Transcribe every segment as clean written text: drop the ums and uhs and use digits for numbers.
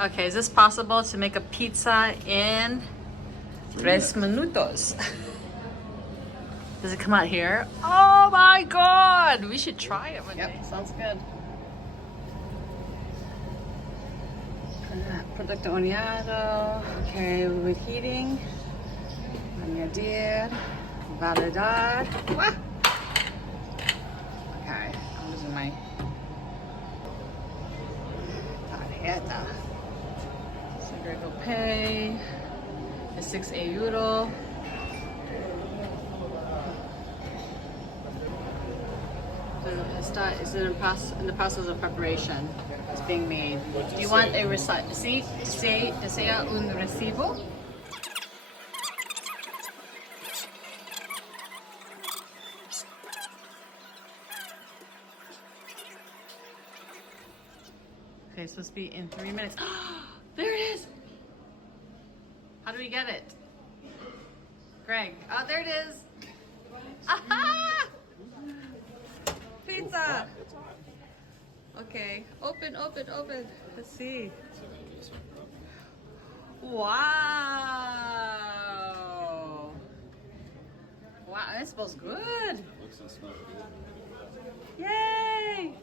Okay, is this possible to make a pizza in 3 minutos? Does it come out here? Oh my god! We should try it one day. Sounds good. Producto horneado. Okay, with heating. Añadir. Validar. Wah! Okay, I'm losing my tarjeta. Segredo pay. It's 6 euro. It's in the process of preparation. It's being made. Do you want a receipt? Desea un recibo? Okay, it's supposed to be in 3 minutes. There it is! How do we get it? Greg. Oh, there it is! Aha! Pizza! Okay, open. Let's see. Wow! Wow, that smells good! Looks and smells good. Yay!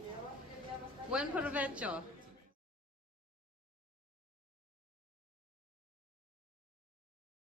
Buen provecho.